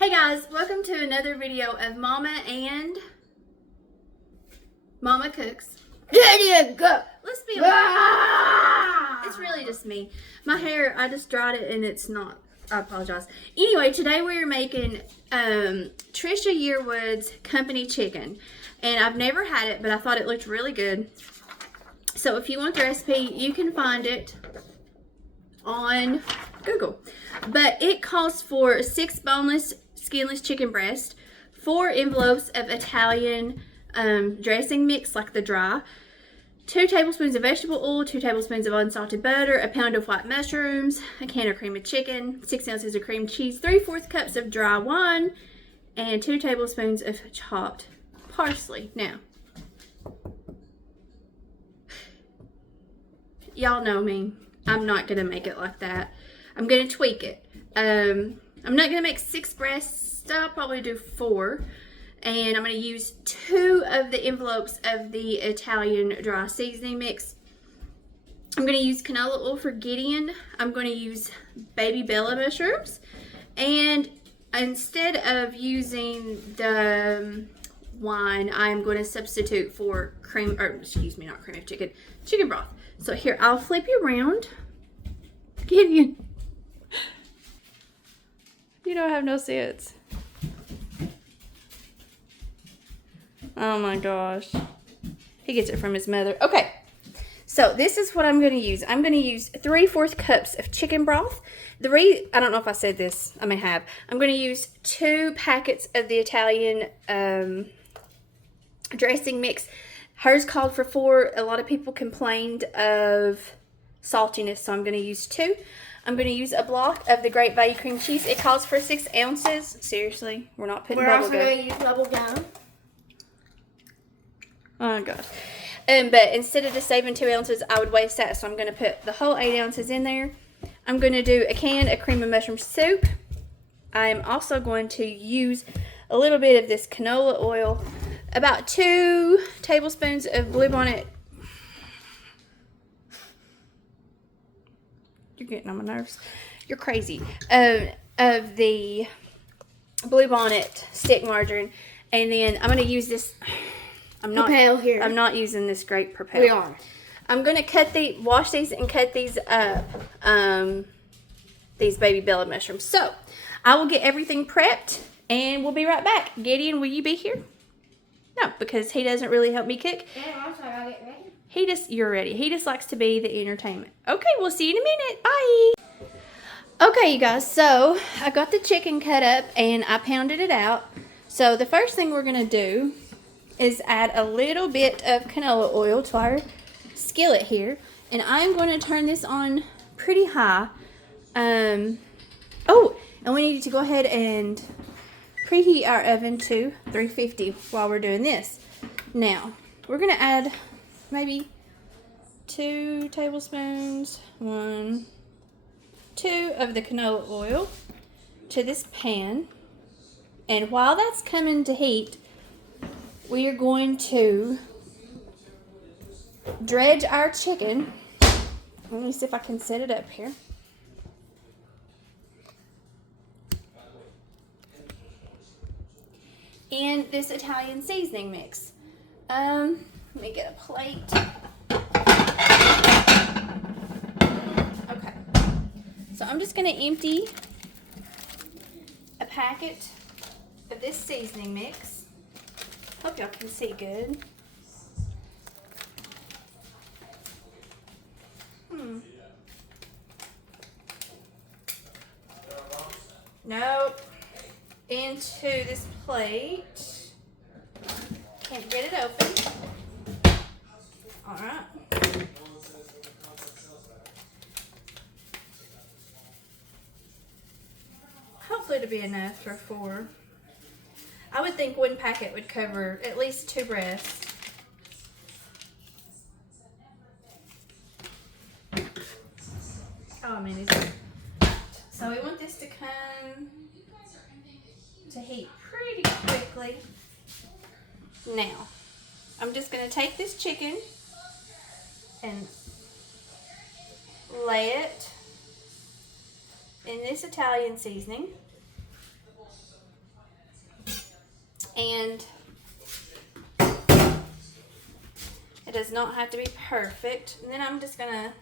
Hey guys, welcome to another video of Mama and Mama Cooks. Let's be honest. It's really just me. My hair, I just dried it and it's not. I apologize. Anyway, today we're making Trisha Yearwood's company chicken. And I've never had it, but I thought it looked really good. So if you want the recipe, you can find it on Google. But it calls for 6 boneless, skinless chicken breast, 4 envelopes of Italian dressing mix, like the dry, 2 tablespoons of vegetable oil, 2 tablespoons of unsalted butter, a pound of white mushrooms, a can of cream of chicken, 6 ounces of cream cheese, 3/4 cups of dry wine, and 2 tablespoons of chopped parsley. Now, y'all know me. I'm not going to make it like that. I'm going to tweak it. I'm not going to make 6 breasts. I'll probably do 4. And I'm going to use 2 of the envelopes of the Italian dry seasoning mix. I'm going to use canola oil for Gideon. I'm going to use baby bella mushrooms. And instead of using the wine, I'm going to substitute for cream, or excuse me, not cream of chicken, chicken broth. So here, I'll flip you around. Gideon. You don't have no sense. Oh my gosh. He gets it from his mother. Okay. So this is what I'm going to use. I'm going to use 3/4 cups of chicken broth. I don't know if I said this. I may have. I'm going to use 2 packets of the Italian dressing mix. Hers called for 4. A lot of people complained of saltiness, so I'm going to use 2. I'm going to use a block of the Great Value cream cheese. It calls for 6 ounces. Seriously, we're not putting bubble gum. We're also going to use bubble gum. Oh, gosh. But instead of just saving 2 ounces, I would waste that. So I'm going to put the whole 8 ounces in there. I'm going to do a can of cream of mushroom soup. I'm also going to use a little bit of this canola oil. About 2 tablespoons of Bluebonnet. You're getting on my nerves. You're crazy. Of the Bluebonnet stick margarine. And then I'm going to use this. I'm not using this great Propel. We are. I'm going to wash these and cut these up. These baby bella mushrooms. So, I will get everything prepped and we'll be right back. Gideon, will you be here? No, because he doesn't really help me cook. And also, I gotta get ready. You're ready. He just likes to be the entertainment. Okay, we'll see you in a minute. Bye. Okay, you guys, so I got the chicken cut up and I pounded it out. So the first thing we're going to do is add a little bit of canola oil to our skillet here. And I'm going to turn this on pretty high. Oh, and we need to go ahead and preheat our oven to 350 while we're doing this. Now, we're going to add maybe 2 tablespoons, 2 of the canola oil to this pan. And while that's coming to heat, we are going to dredge our chicken. Let me see if I can set it up here. And this Italian seasoning mix. Let me get a plate. Okay. So I'm just going to empty a packet of this seasoning mix. Hope y'all can see good. Nope. Into this plate. Can't get it open. Alright. Hopefully it'll be enough for 4. I would think 1 packet would cover at least 2 breasts. Oh, man, so we want this to come to heat pretty quickly. Now, I'm just going to take this chicken and lay it in this Italian seasoning. And it does not have to be perfect. And then I'm just gonna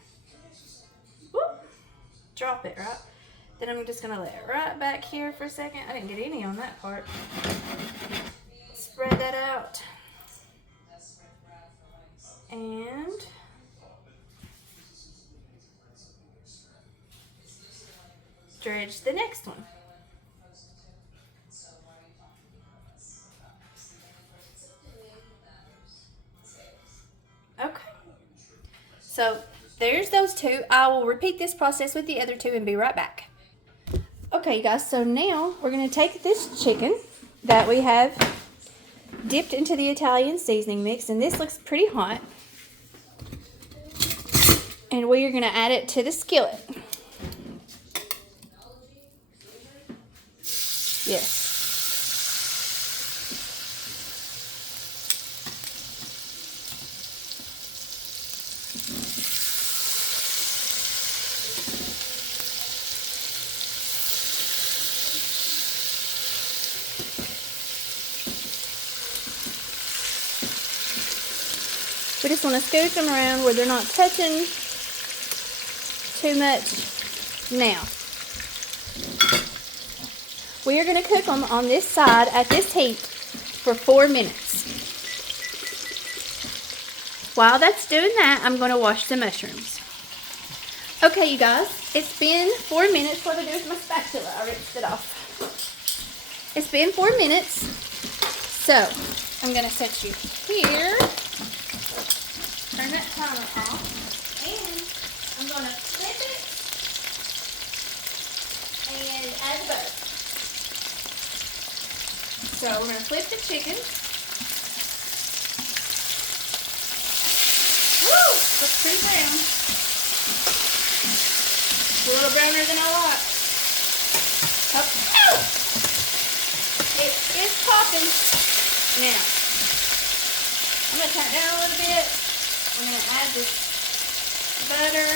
drop it, right? Then I'm just gonna let it right back here for a second. I didn't get any on that part. Spread that out. And dredge the next one. Okay. So there's those two. I will repeat this process with the other two and be right back. Okay, you guys, so now we're going to take this chicken that we have dipped into the Italian seasoning mix, and this looks pretty hot. And we are going to add it to the skillet. Yes. We just want to scoop them around where they're not touching too much. Now, we are going to cook them on this side at this heat for 4 minutes. While that's doing that, I'm going to wash the mushrooms. Okay, you guys, it's been 4 minutes. What I do with my spatula? I ripped it off. It's been 4 minutes. So, I'm going to set you here. Turn that timer off. And I'm going to flip it and add the butter. So we're going to flip the chicken. Woo! Looks pretty brown. It's a little browner than I like. Oh! It is popping. Now, I'm going to turn it down a little bit. We're going to add this butter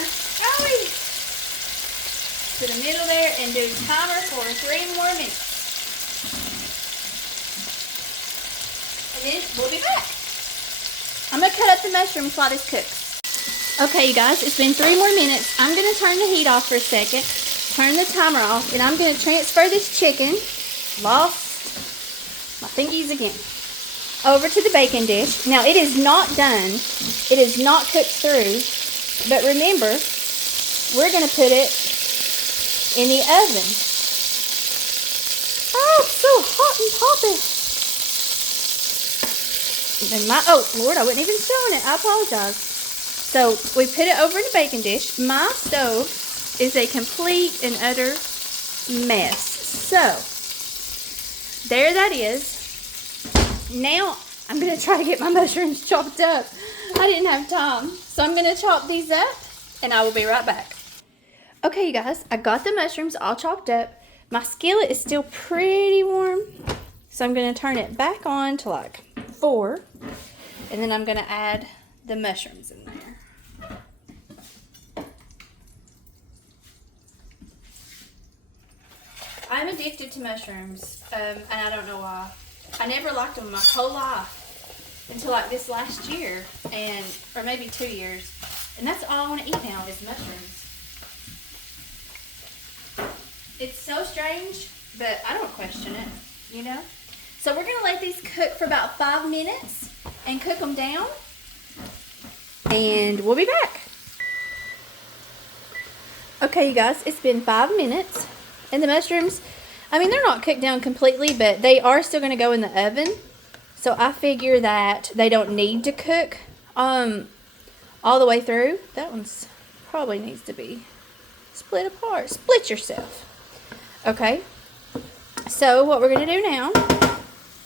to the middle there and do timer for 3 more minutes. And then we'll be back. I'm going to cut up the mushrooms while this cooks. Okay, you guys, it's been 3 more minutes. I'm going to turn the heat off for a second, turn the timer off, and I'm going to transfer this chicken, lost my thingies again, over to the baking dish. Now, it is not done. It is not cooked through. But remember, we're going to put it in the oven. Oh, it's so hot and popping. And oh, Lord, I wasn't even showing it. I apologize. So, we put it over in the baking dish. My stove is a complete and utter mess. So, there that is. Now, I'm going to try to get my mushrooms chopped up. I didn't have time. So, I'm going to chop these up, and I will be right back. Okay, you guys, I got the mushrooms all chopped up. My skillet is still pretty warm. So, I'm going to turn it back on to like 4. And then I'm going to add the mushrooms in there. I'm addicted to mushrooms, and I don't know why. I never liked them my whole life until like this last year, or maybe 2 years. And that's all I want to eat now is mushrooms. It's so strange, but I don't question it, you know? So we're going to let these cook for about 5 minutes and cook them down. And we'll be back. Okay, you guys, it's been 5 minutes. And the mushrooms, I mean, they're not cooked down completely, but they are still going to go in the oven. So I figure that they don't need to cook all the way through. That one's probably needs to be split apart. Split yourself. Okay. So what we're going to do now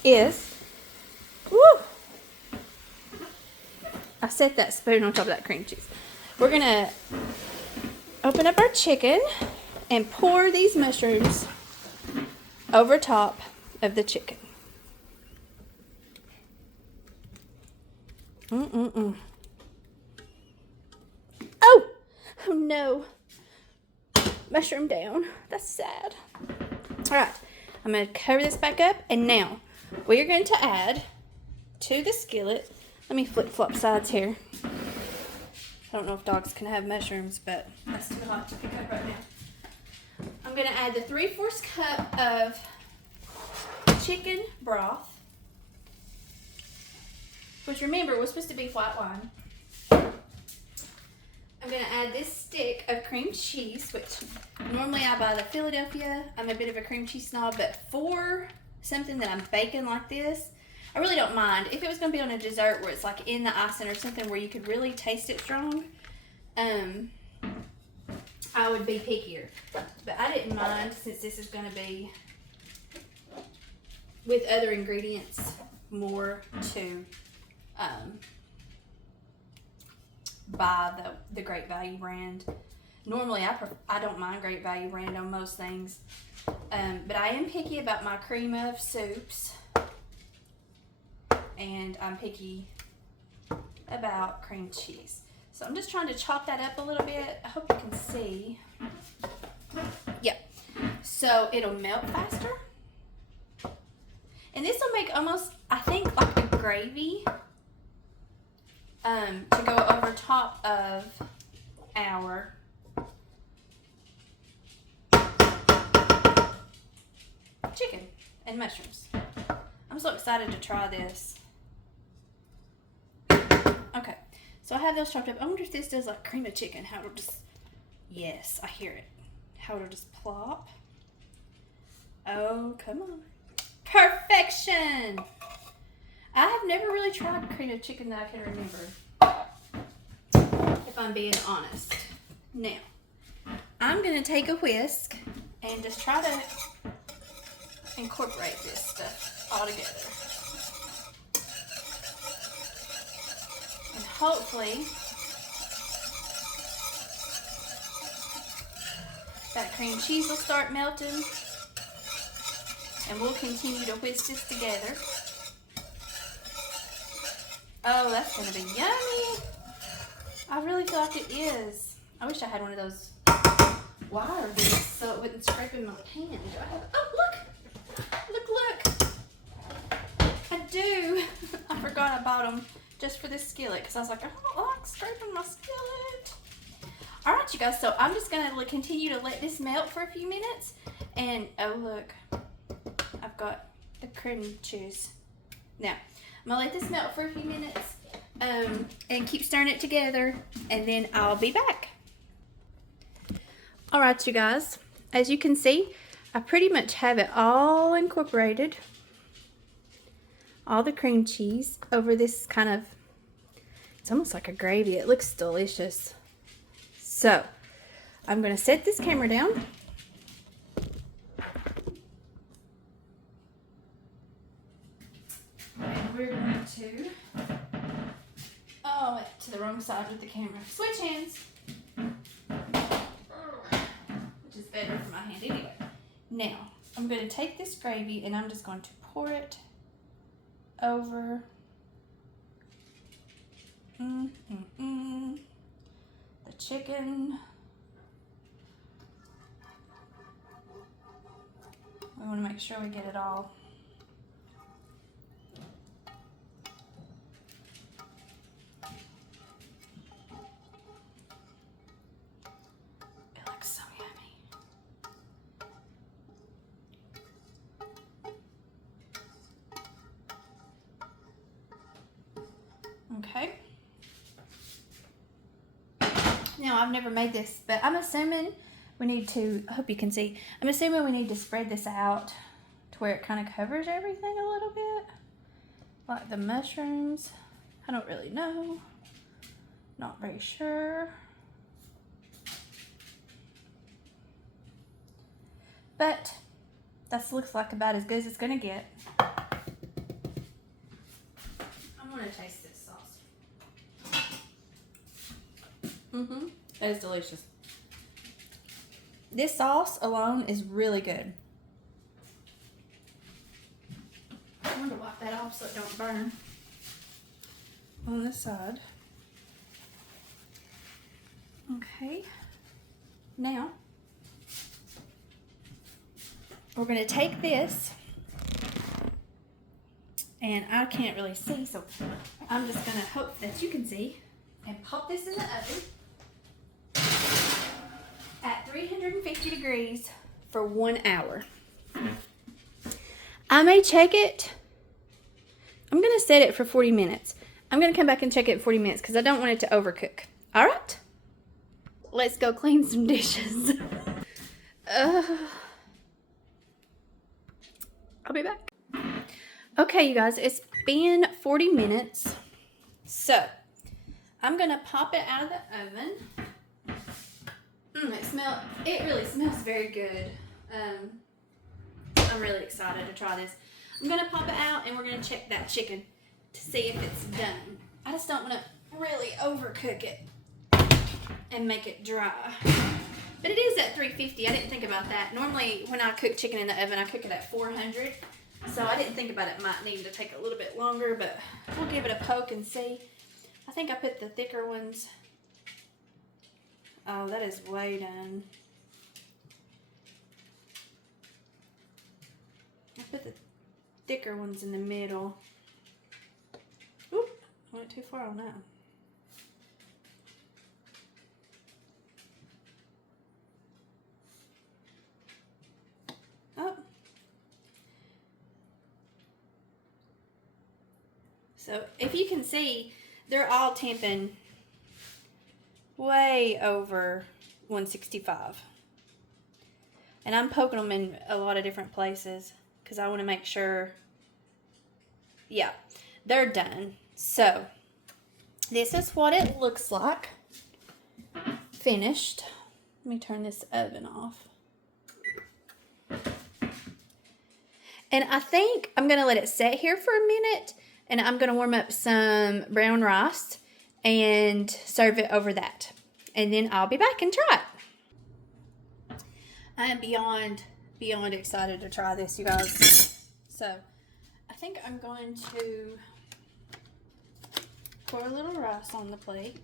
is, I set that spoon on top of that cream cheese. We're going to open up our chicken and pour these mushrooms over top of the chicken. Oh no. Mushroom down. That's sad. Alright, I'm going to cover this back up, and now we are going to add to the skillet. Let me flip-flop sides here. I don't know if dogs can have mushrooms, but that's too hot to pick up right now. I'm going to add the 3/4 cup of chicken broth, which remember was supposed to be white wine. I'm going to add this stick of cream cheese, which normally I buy the Philadelphia. I'm a bit of a cream cheese snob, but for something that I'm baking like this, I really don't mind. If it was going to be on a dessert where it's like in the icing or something where you could really taste it strong, I would be pickier. But I didn't mind since this is going to be with other ingredients more to buy the Great Value brand. Normally I don't mind Great Value brand on most things, but I am picky about my cream of soups, and I'm picky about cream cheese. So I'm just trying to chop that up a little bit. I hope you can see. Yep. So it'll melt faster. And this will make almost, I think, like a gravy to go over top of our chicken and mushrooms. I'm so excited to try this. Okay, so I have those chopped up. I wonder if this does like cream of chicken, how it'll just, yes, I hear it. How it'll just plop. Oh, come on. Perfection! I have never really tried cream of chicken that I can remember, if I'm being honest. Now, I'm going to take a whisk and just try to incorporate this stuff all together. And hopefully, that cream cheese will start melting. And we'll continue to whisk this together. Oh, that's going to be yummy. I really feel like it is. I wish I had one of those wire bits so it wouldn't scrape in my pan. Do I have? Oh, look. I do. I forgot I bought them just for this skillet because I was like, I don't like scraping my skillet. All right, you guys. So I'm just going to continue to let this melt for a few minutes. And, oh, look. I've got the cream cheese. Now, I'm going to let this melt for a few minutes and keep stirring it together, and then I'll be back. All right, you guys. As you can see, I pretty much have it all incorporated. All the cream cheese over this kind of, it's almost like a gravy. It looks delicious. So, I'm going to set this camera down. And we're going to, oh, I went to the wrong side with the camera. Switch hands. Which is better for my hand anyway. Now, I'm going to take this gravy and I'm just going to pour it over the chicken. We want to make sure we get it all. It looks so yummy. Okay. Now, I've never made this, but I'm assuming we need to, I hope you can see, I'm assuming we need to spread this out to where it kind of covers everything a little bit. Like the mushrooms. I don't really know. Not very sure. But that looks like about as good as it's going to get. I'm going to taste this sauce. That is delicious. This sauce alone is really good. I want to wipe that off so it don't burn on this side. Okay. Now, we're going to take this And I can't really see, so I'm just gonna hope that you can see. And pop this in the oven at 350 degrees for 1 hour. I may check it. I'm gonna set it for 40 minutes. I'm gonna come back and check it in 40 minutes because I don't want it to overcook. All right, let's go clean some dishes. I'll be back. Okay, you guys, it's been 40 minutes. So I'm gonna pop it out of the oven. It really smells very good. I'm really excited to try this. I'm gonna pop it out and we're gonna check that chicken to see if it's done. I just don't wanna really overcook it and make it dry. But it is at 350. I didn't think about that. Normally when I cook chicken in the oven, I cook it at 400. So I didn't think about it might need to take a little bit longer, but we'll give it a poke and see. I think I put the thicker ones. Oh, that is way done. I put the thicker ones in the middle. Oop, I went too far on that. Oh. So if you can see, they're all temping way over 165. And I'm poking them in a lot of different places because I want to make sure, yeah, they're done. So this is what it looks like finished. Let me turn this oven off. And I think I'm going to let it sit here for a minute, and I'm going to warm up some brown rice and serve it over that. And then I'll be back and try it. I am beyond excited to try this, you guys. So I think I'm going to pour a little rice on the plate.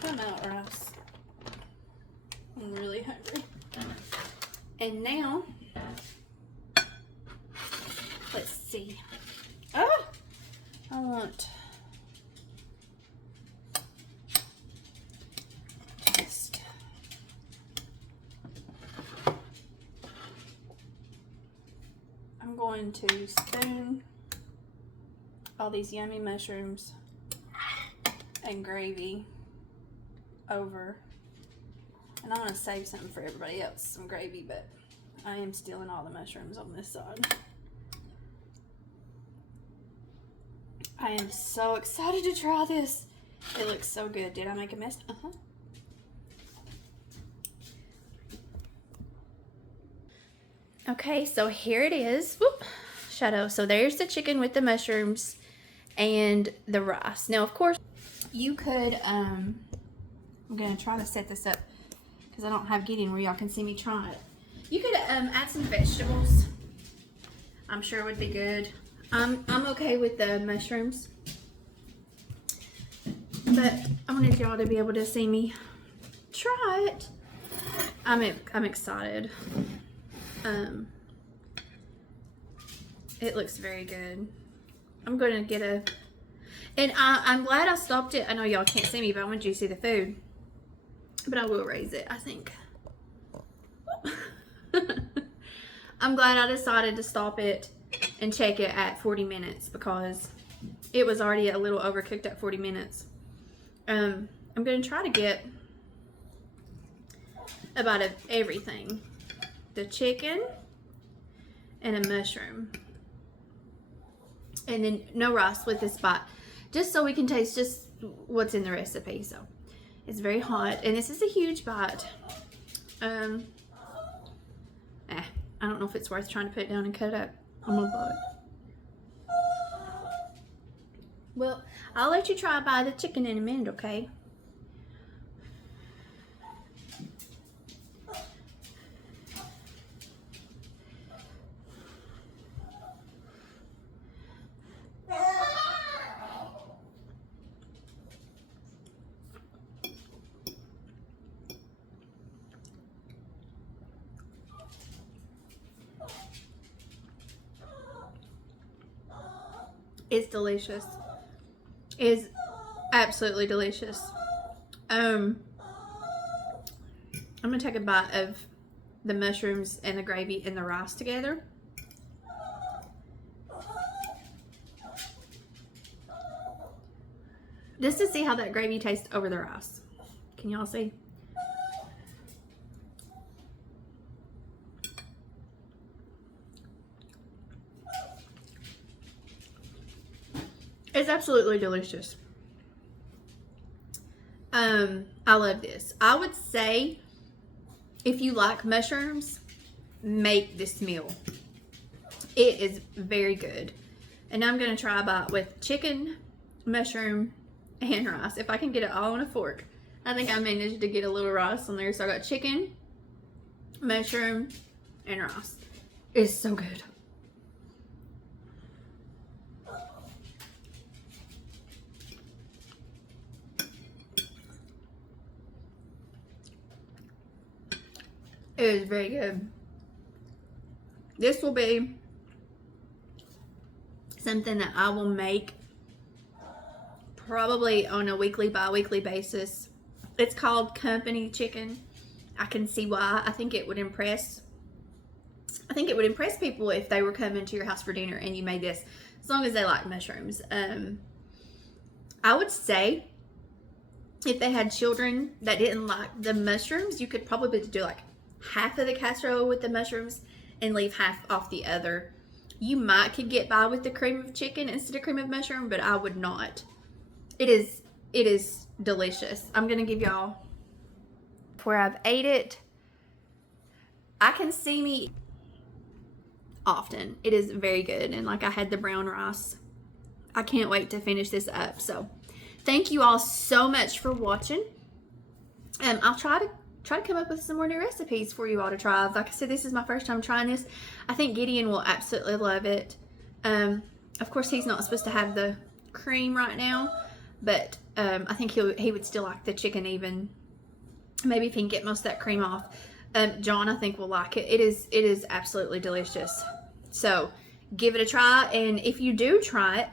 Come out, rice. I'm really hungry. And now, let's see. Oh, I want just I'm going to spoon all these yummy mushrooms and gravy over. And I'm going to save something for everybody else, some gravy, but I am stealing all the mushrooms on this side. I am so excited to try this. It looks so good. Did I make a mess? Uh-huh. Okay, so here it is. Whoop, shadow. So there's the chicken with the mushrooms and the rice. Now, of course, you could, I'm going to try to set this up because I don't have Gideon where y'all can see me try it. You could add some vegetables. I'm sure it would be good. I'm okay with the mushrooms, but I wanted y'all to be able to see me try it. I'm excited. It looks very good. I'm gonna get a, and I'm glad I stopped it. I know y'all can't see me, but I want you to see the food. But I will raise it, I think. I'm glad I decided to stop it and check it at 40 minutes because it was already a little overcooked at 40 minutes. I'm going to try to get about everything. The chicken and a mushroom. And then no rice with this bite. Just so we can taste just what's in the recipe. So it's very hot. And this is a huge bite. I don't know if it's worth trying to put it down and cut it up. I'm gonna blow it. Well, I'll let you try by the chicken in a minute, okay? It's delicious. It's absolutely delicious. I'm gonna take a bite of the mushrooms and the gravy and the rice together. Just to see how that gravy tastes over the rice. Can y'all see? It's absolutely delicious. I love this. I would say if you like mushrooms, make this meal. It is very good. And I'm going to try a bite with chicken, mushroom, and rice. If I can get it all on a fork. I think I managed to get a little rice on there. So I got chicken, mushroom, and rice. It's so good. It is very good. This will be something that I will make probably on a weekly, bi-weekly basis. It's called company chicken. I can see why. I think it would impress people if they were coming to your house for dinner and you made this, as long as they like mushrooms. I would say if they had children that didn't like the mushrooms, you could probably do like half of the casserole with the mushrooms and leave half off the other. You could get by with the cream of chicken instead of cream of mushroom, but I would not. It is delicious. I'm gonna give y'all where I've ate it. I can see me often. It is very good, and like I had the brown rice. I can't wait to finish this up. So thank you all so much for watching. I'll try to come up with some more new recipes for you all to try. Like I said, this is my first time trying this. I think Gideon will absolutely love it. Of course, he's not supposed to have the cream right now, but I think he would still like the chicken even. Maybe if he can get most of that cream off. John, I think, will like it. It is absolutely delicious. So give it a try, and if you do try it,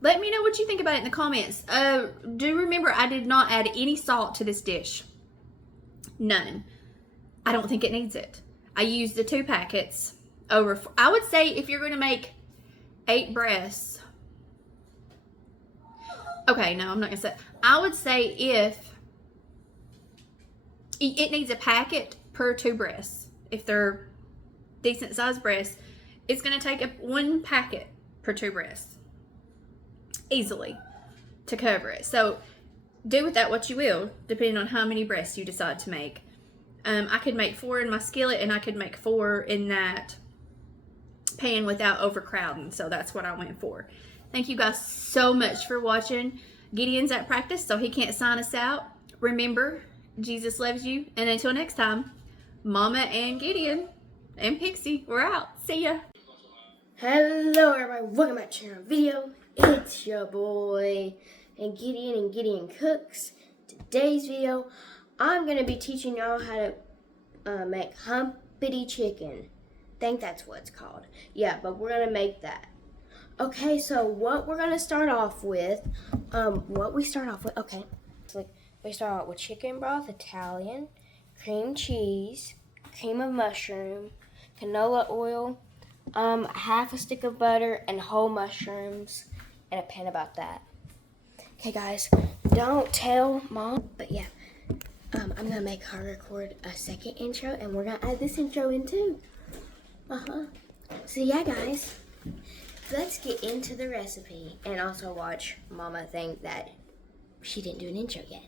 let me know what you think about it in the comments. Do remember, I did not add any salt to this dish. None. I don't think it needs it. I used the 2 packets over. I would say if you're going to make 8 breasts. Okay, no, I'm not going to say. I would say if it needs a packet per 2 breasts. If they're decent sized breasts, it's going to take 1 packet per 2 breasts. Easily to cover it. So do with that what you will, depending on how many breasts you decide to make. I could make 4 in my skillet, and I could make 4 in that pan without overcrowding. So that's what I went for. Thank you guys so much for watching. Gideon's at practice, so he can't sign us out. Remember, Jesus loves you. And until next time, Mama and Gideon and Pixie, we're out. See ya. Hello everybody, welcome back to our video. It's your boy and Gideon Cooks. Today's video, I'm going to be teaching y'all how to make humpity chicken. I think that's what it's called. Yeah, but we're going to make that. Okay, so what we're going to start off with, okay. So we start out with chicken broth, Italian, cream cheese, cream of mushroom, canola oil, half a stick of butter, and whole mushrooms, and a pan about that. Okay, guys, don't tell Mom, but yeah, I'm gonna make her record a second intro, and we're gonna add this intro in too. So yeah, guys, let's get into the recipe, and also watch Mama think that she didn't do an intro yet.